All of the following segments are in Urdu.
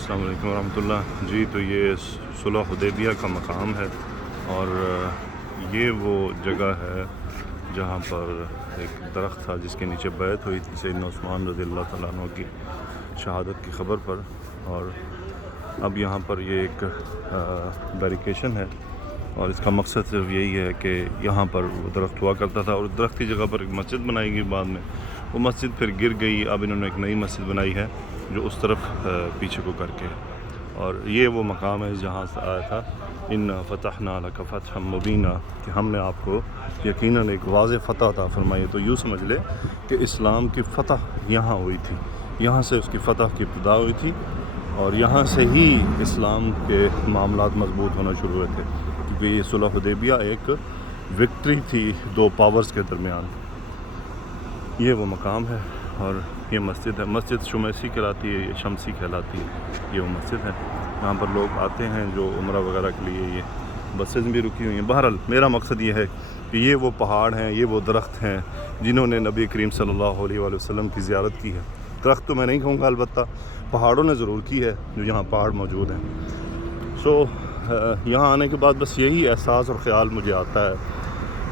السلام علیکم ورحمۃ اللہ جی۔ تو یہ صلح حدیبیہ کا مقام ہے اور یہ وہ جگہ ہے جہاں پر ایک درخت تھا جس کے نیچے بیعت ہوئی تھی سیدنا عثمان رضی اللہ تعالیٰ عنہ کی شہادت کی خبر پر۔ اور اب یہاں پر یہ ایک بیریکیشن ہے اور اس کا مقصد صرف یہی ہے کہ یہاں پر وہ درخت ہوا کرتا تھا اور درخت کی جگہ پر ایک مسجد بنائی گئی بعد میں۔ وہ مسجد پھر گر گئی، اب انہوں نے ایک نئی مسجد بنائی ہے جو اس طرف پیچھے کو کر کے ہے۔ اور یہ وہ مقام ہے جہاں سے آیا تھا ان فتحنا لک فتحا مبینا، کہ ہم نے آپ کو یقیناً ایک واضح فتح عطا فرمائی۔ تو یوں سمجھ لے کہ اسلام کی فتح یہاں ہوئی تھی، یہاں سے اس کی فتح کی ابتدا ہوئی تھی اور یہاں سے ہی اسلام کے معاملات مضبوط ہونا شروع ہوئے تھے، کیونکہ یہ صلح حدیبیہ ایک وکٹری تھی دو پاورز کے درمیان۔ یہ وہ مقام ہے اور یہ مسجد ہے، مسجد شمیسی کہلاتی ہے، یہ شمسی کہلاتی ہے، یہ وہ مسجد ہے۔ یہاں پر لوگ آتے ہیں جو عمرہ وغیرہ کے لیے، یہ بسز بھی رکی ہوئی ہیں۔ بہرحال میرا مقصد یہ ہے کہ یہ وہ پہاڑ ہیں، یہ وہ درخت ہیں جنہوں نے نبی کریم صلی اللہ علیہ وآلہ وسلم کی زیارت کی ہے۔ درخت تو میں نہیں کہوں گا، البتہ پہاڑوں نے ضرور کی ہے جو یہاں پہاڑ موجود ہیں۔ یہاں آنے کے بعد بس یہی احساس اور خیال مجھے آتا ہے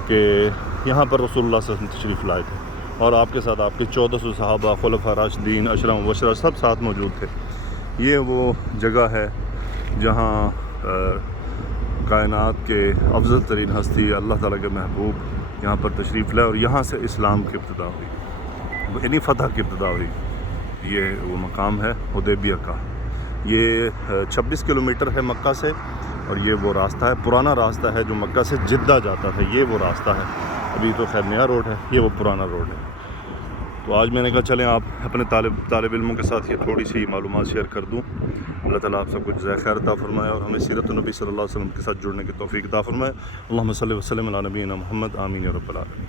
کہ یہاں پر رسول اللہ صلی اللہ علیہ وسلم تشریف لائے تھے اور آپ کے ساتھ آپ کے 1400 صحابہ، خلفاء راشدین، عشرہ مبشرہ سب ساتھ موجود تھے۔ یہ وہ جگہ ہے جہاں کائنات کے افضل ترین ہستی اللہ تعالیٰ کے محبوب یہاں پر تشریف لائے اور یہاں سے اسلام کی ابتدا ہوئی، یعنی فتح کی ابتدا ہوئی۔ یہ وہ مقام ہے حدیبیہ کا۔ یہ 26 کلومیٹر ہے مکہ سے اور یہ وہ راستہ ہے، پرانا راستہ ہے جو مکہ سے جدہ جاتا تھا، یہ وہ راستہ ہے۔ ابھی تو خیر نیا روڈ ہے، یہ وہ پرانا روڈ ہے۔ تو آج میں نے کہا چلیں آپ اپنے طالب علموں کے ساتھ یہ تھوڑی سی معلومات شیئر کر دوں۔ اللہ تعالیٰ آپ سب کو جزائے خیر عطا فرمائے اور ہمیں سیرت النبی صلی اللہ علیہ وسلم کے ساتھ جڑنے کی توفیق عطا فرمائے۔ اللہم صلی وسلم علی نبینا محمد، آمین یا رب العالمین۔